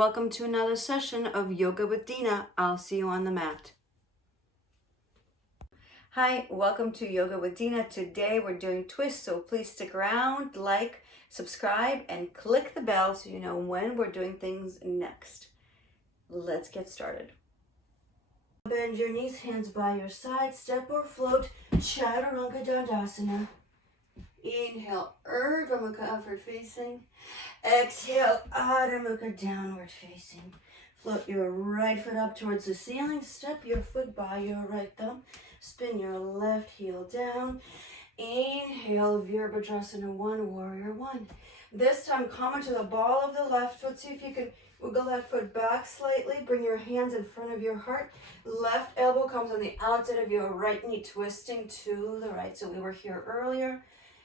welcome to another session of Yoga with Deena. I'll see you on the mat. Hi, welcome to Yoga with Deena. Today we're doing twists, so please stick around, like, subscribe, and click the bell so you know when we're doing things next. Let's get started. Bend your knees, hands by your side, step or float, Chaturanga Dandasana. Inhale, Urdhva Mukha upward facing. Exhale, Adho Mukha downward facing. Float your right foot up towards the ceiling. Step your foot by your right thumb. Spin your left heel down. Inhale, Virabhadrasana 1, Warrior 1. This time, come onto the ball of the left foot. See if you can wiggle that foot back slightly. Bring your hands in front of your heart. Left elbow comes on the outside of your right knee, twisting to the right. So we were here earlier.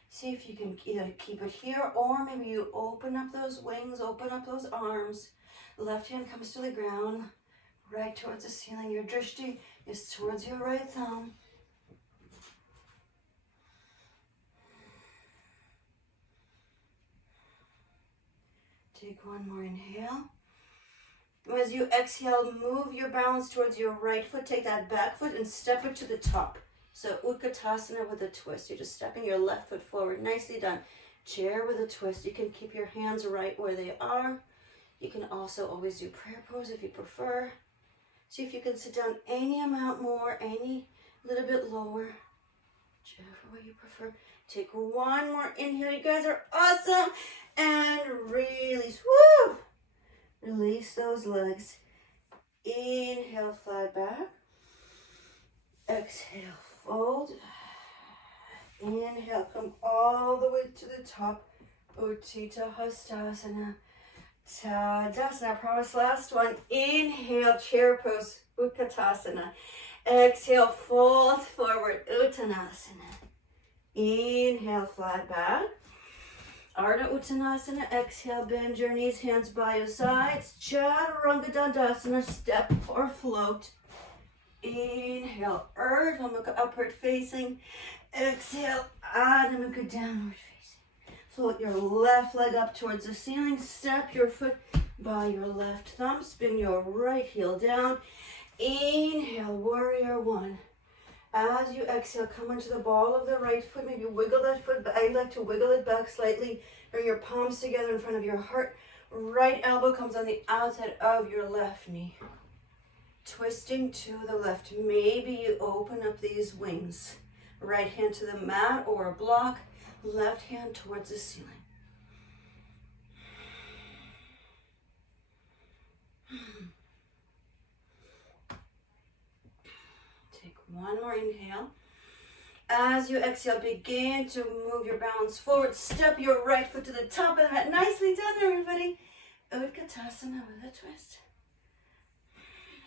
See if you can either keep it here or maybe you open up those wings, open up those arms. Left hand comes to the ground, right towards the ceiling. Your drishti is towards your right thumb. Take one more inhale. As you exhale, move your balance towards your right foot. Take that back foot and step it to the top. So Utkatasana with a twist. You're just stepping your left foot forward. Nicely done. Chair with a twist. You can keep your hands right where they are. You can also always do prayer pose if you prefer. See if you can sit down any amount more, any little bit lower. Whichever way you prefer. Take one more inhale. You guys are awesome. And release. Woo! Release those legs. Inhale, flat back. Exhale, fold. Inhale, come all the way to the top. Utthita Hastasana. Tadasana. I promise last one. Inhale, chair pose. Utkatasana. Exhale, fold forward. Uttanasana. Inhale, flat back. Ardha Uttanasana. Exhale, bend your knees, hands by your sides. Chaturanga Dandasana. Step or float. Inhale, Urdhva Mukha upward facing. Exhale, Adho Mukha downward facing. Float your left leg up towards the ceiling. Step your foot by your left thumb. Spin your right heel down. Inhale, Warrior 1. As you exhale, come onto the ball of the right foot. Maybe wiggle that foot back. I like to wiggle it back slightly. Bring your palms together in front of your heart. Right elbow comes on the outside of your left knee. Twisting to the left. Maybe you open up these wings. Right hand to the mat or a block. Left hand towards the ceiling. Take one more inhale. As you exhale, begin to move your balance forward. Step your right foot to the top of the mat. Nicely done, everybody. Utkatasana with a twist.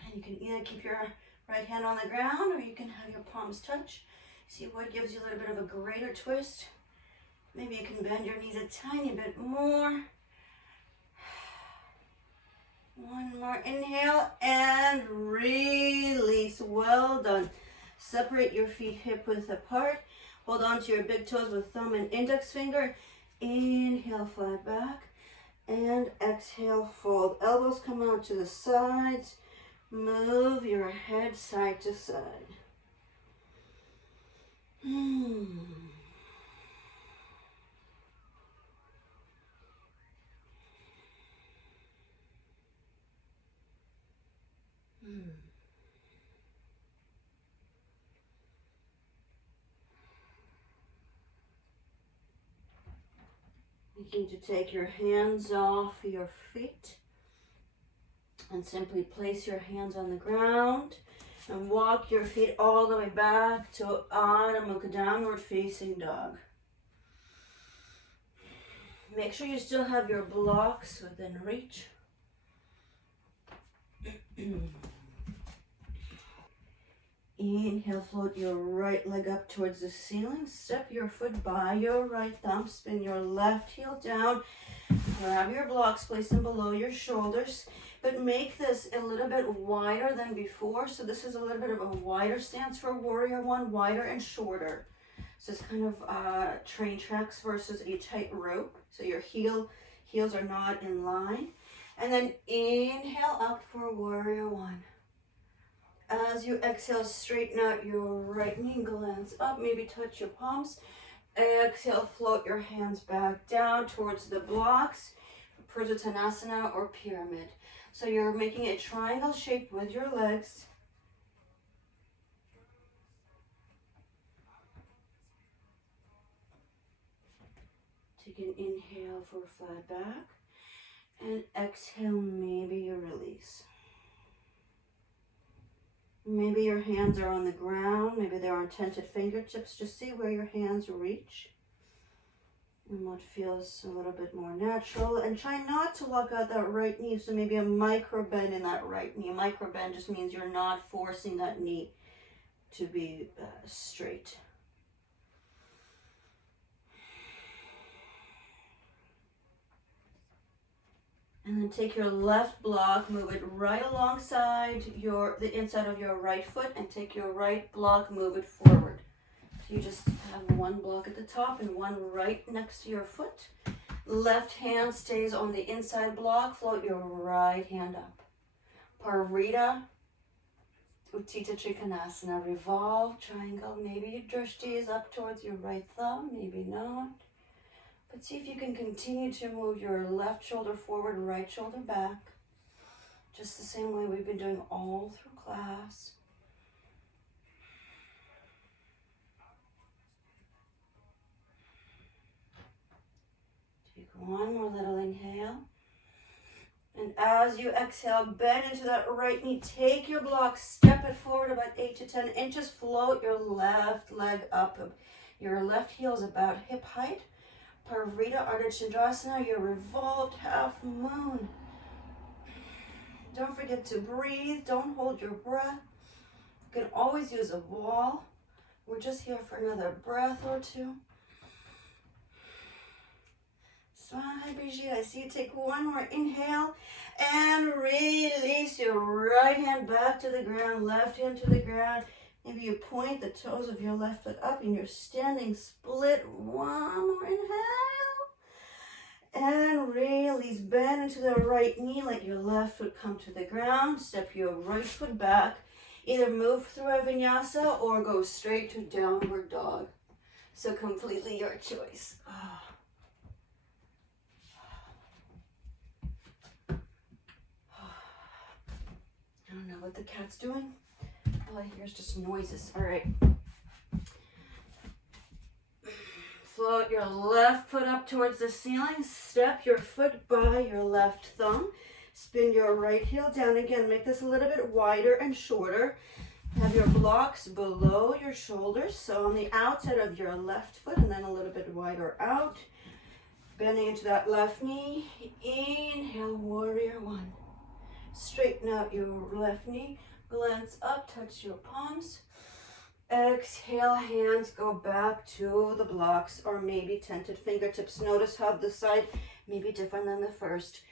And you can either keep your right hand on the ground or you can have your palms touch. See what gives you a little bit of a greater twist. Maybe you can bend your knees a tiny bit more. One more inhale and release. Well done. Separate your feet hip width apart. Hold on to your big toes with thumb and index finger. Inhale, flat back. And exhale, fold. Elbows come out to the sides. Move your head side to side. Begin to take your hands off your feet and simply place your hands on the ground and walk your feet all the way back to Adho Mukha downward facing dog. Make sure you still have your blocks within reach. Inhale, float your right leg up towards the ceiling. Step your foot by your right thumb. Spin your left heel down. Grab your blocks, place them below your shoulders. But make this a little bit wider than before. So this is a little bit of a wider stance for Warrior 1, wider and shorter. So it's kind of train tracks versus a tight rope. So your heels are not in line. And then inhale out for warrior one. As you exhale, straighten out your right knee, glance up, maybe touch your palms. Exhale, float your hands back down towards the blocks, Utkatasana or pyramid. So you're making a triangle shape with your legs. Take an inhale for flat back, and exhale, maybe you release. Maybe your hands are on the ground, maybe they're on tented fingertips. Just see where your hands reach and what feels a little bit more natural. And try not to lock out that right knee, so maybe a micro bend in that right knee. Micro bend just means you're not forcing that knee to be straight. And then take your left block, move it right alongside the inside of your right foot, and take your right block, move it forward. So you just have one block at the top and one right next to your foot. Left hand stays on the inside block, float your right hand up. Parvrita, Utkatasana, revolve, triangle. Maybe your drishti is up towards your right thumb, maybe not. But see if you can continue to move your left shoulder forward, right shoulder back. Just the same way we've been doing all through class. Take one more little inhale. And as you exhale, bend into that right knee. Take your block, step it forward about 8 to 10 inches. Float your left leg up. Your left heel is about hip height. Parvrita Ardha Chandrasana, your revolved half moon. Don't forget to breathe. Don't hold your breath. You can always use a wall. We're just here for another breath or two. Hi, Brigitte. I see you take one more inhale and release your right hand back to the ground, left hand to the ground. Maybe you point the toes of your left foot up and you're standing split. One more inhale. And release. Bend into the right knee. Let your left foot come to the ground. Step your right foot back. Either move through a vinyasa or go straight to downward dog. So completely your choice. I don't know what the cat's doing. All I hear is just noises. All right. Float your left foot up towards the ceiling. Step your foot by your left thumb. Spin your right heel down again. Make this a little bit wider and shorter. Have your blocks below your shoulders. So on the outside of your left foot and then a little bit wider out. Bending into that left knee. Inhale, warrior one. Straighten out your left knee. Glance up, touch your palms. Exhale, hands go back to the blocks or maybe tented fingertips. Notice how the side may be different than the first.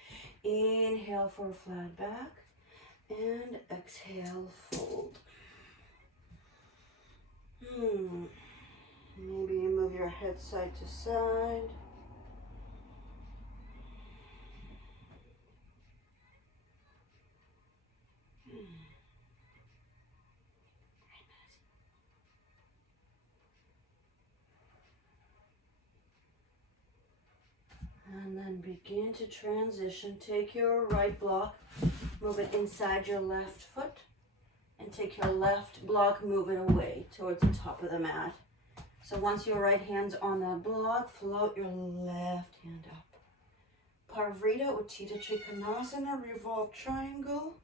Inhale for a flat back and exhale, fold. Maybe you move your head side to side. And then begin to transition. Take your right block, move it inside your left foot, and take your left block, move it away towards the top of the mat. So once your right hand's on the block, float your left hand up. Parvrita Utkatasana, revolve triangle.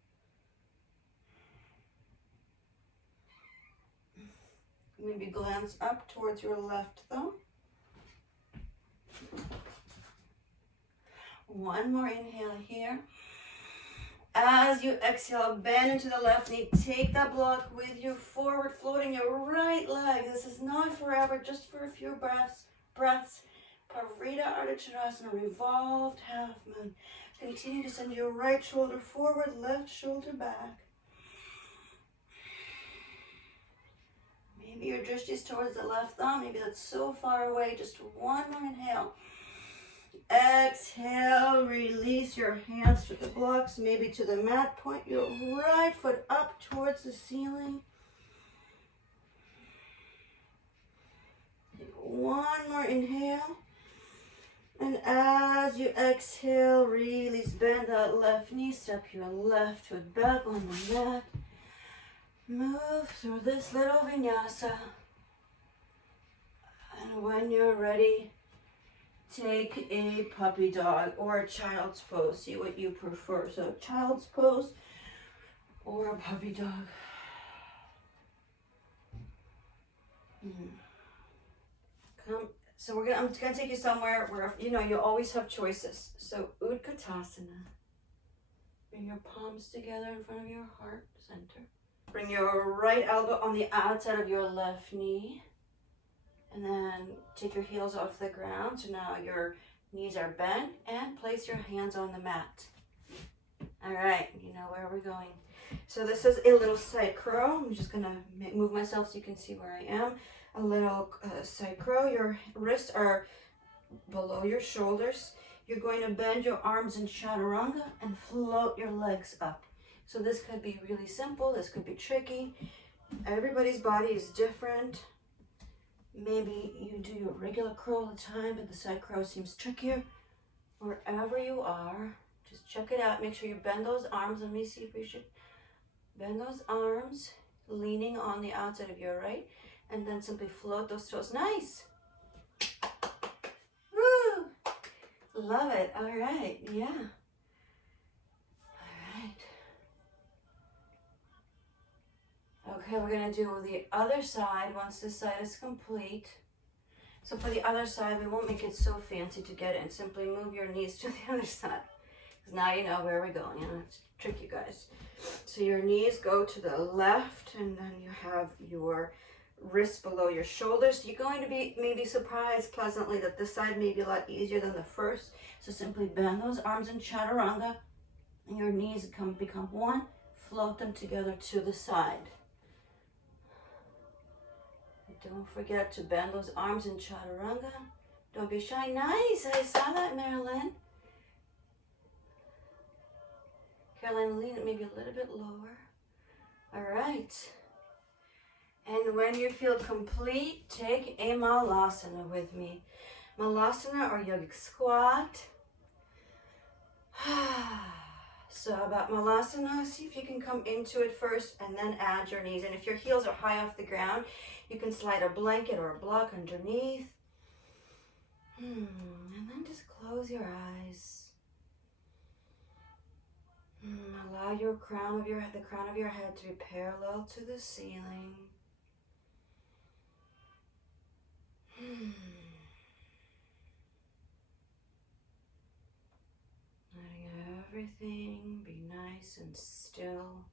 Maybe glance up towards your left thumb. One more inhale here. As you exhale, bend into the left knee. Take that block with you forward, floating your right leg. This is not forever, just for a few breaths. Parvrita Ardha Chandrasana, revolved half moon. Continue to send your right shoulder forward, left shoulder back. Maybe your drishti is towards the left thumb. Maybe that's so far away. Just one more inhale. Exhale, release your hands to the blocks, maybe to the mat. Point your right foot up towards the ceiling. Take one more inhale. And as you exhale, release, bend that left knee, step your left foot back on the mat. Move through this little vinyasa. And when you're ready, take a puppy dog or a child's pose. See what you prefer. So child's pose or a puppy dog. Come. So I'm gonna take you somewhere where you always have choices. So Utkatasana. Bring your palms together in front of your heart center. Bring your right elbow on the outside of your left knee. And then take your heels off the ground. So now your knees are bent and place your hands on the mat. All right, you know where we're going. So this is a little side crow. I'm just gonna move myself so you can see where I am. A little side crow. Your wrists are below your shoulders. You're going to bend your arms in chaturanga and float your legs up. So this could be really simple. This could be tricky. Everybody's body is different. Maybe you do your regular crow all the time, but the side crow seems trickier. Wherever you are, just check it out. Make sure you bend those arms. Let me see if we should bend those arms, leaning on the outside of your right, and then simply float those toes. Nice. Woo! Love it. All right. Yeah. All right. Okay, we're going to do the other side once this side is complete. So for the other side, we won't make it so fancy to get in. Simply move your knees to the other side. Because now you know where we're going. You don't have to trick you guys. So your knees go to the left, and then you have your wrists below your shoulders. You're going to be maybe surprised pleasantly that this side may be a lot easier than the first. So simply bend those arms in chaturanga, and your knees become one. Float them together to the side. Don't forget to bend those arms in chaturanga. Don't be shy. Nice. I saw that, Marilyn. Caroline, lean it maybe a little bit lower. All right. And when you feel complete, take a Malasana with me. Malasana or yogic squat. So about Malasana, see if you can come into it first and then add your knees. And if your heels are high off the ground, you can slide a blanket or a block underneath. And then just close your eyes. Allow the crown of your head to be parallel to the ceiling. Letting everything be nice and still.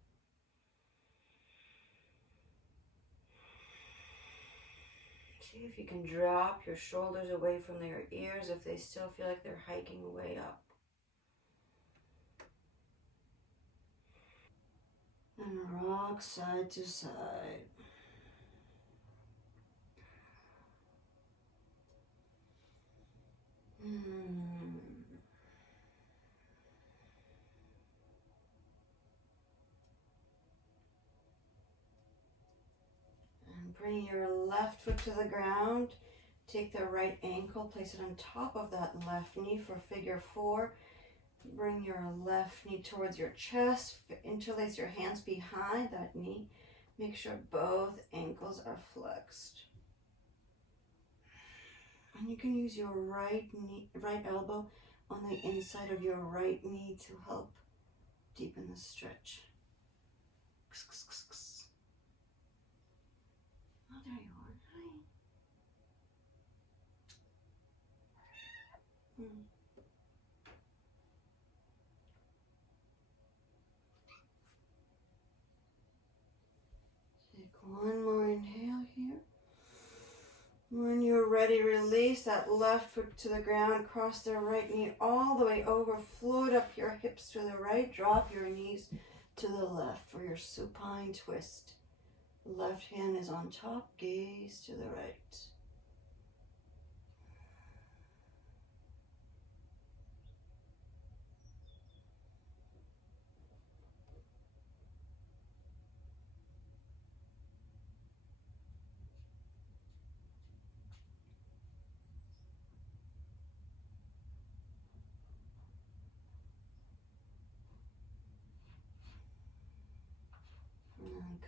See if you can drop your shoulders away from your ears if they still feel like they're hiking way up. And rock side to side. And bring your left foot to the ground. Take the right ankle, place it on top of that left knee for figure 4. Bring your left knee towards your chest. Interlace your hands behind that knee. Make sure both ankles are flexed. And you can use your right elbow on the inside of your right knee to help deepen the stretch. Oh, there you are. Hi. Take one more inhale here. When you're ready, release that left foot to the ground, cross the right knee all the way over, float up your hips to the right, drop your knees to the left for your supine twist. Left hand is on top, gaze to the right.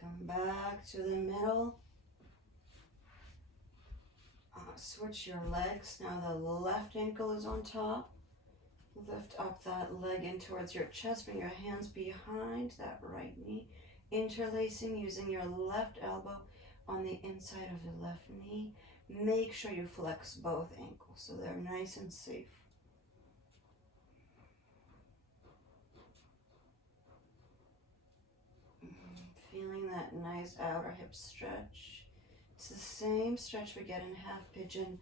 Come back to the middle. Switch your legs. Now the left ankle is on top. Lift up that leg in towards your chest. Bring your hands behind that right knee. Interlacing using your left elbow on the inside of the left knee. Make sure you flex both ankles so they're nice and safe. Feeling that nice outer hip stretch. It's the same stretch we get in half pigeon,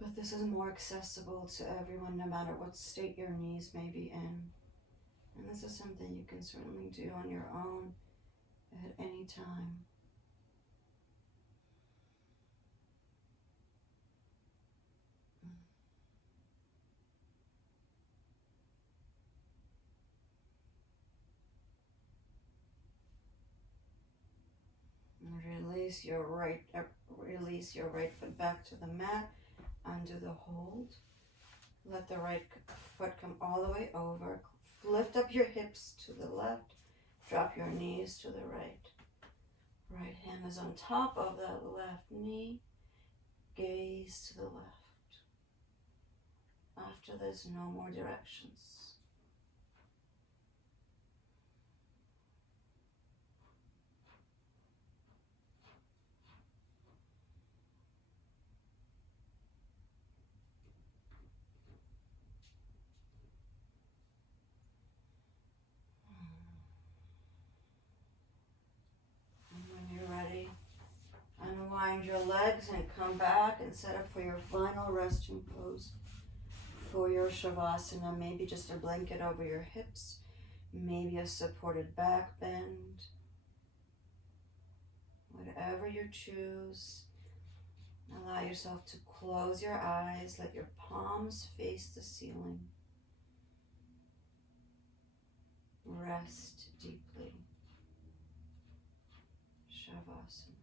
but this is more accessible to everyone no matter what state your knees may be in. And this is something you can certainly do on your own at any time. Release your right foot back to the mat. Undo the hold. Let the right foot come all the way over. Lift up your hips to the left. Drop your knees to the right. Right hand is on top of that left knee. Gaze to the left. After this, no more directions. Unwind your legs and come back and set up for your final resting pose for your Shavasana. Maybe just a blanket over your hips, maybe a supported back bend, whatever you choose. Allow yourself to close your eyes, let your palms face the ceiling. Rest deeply. Shavasana.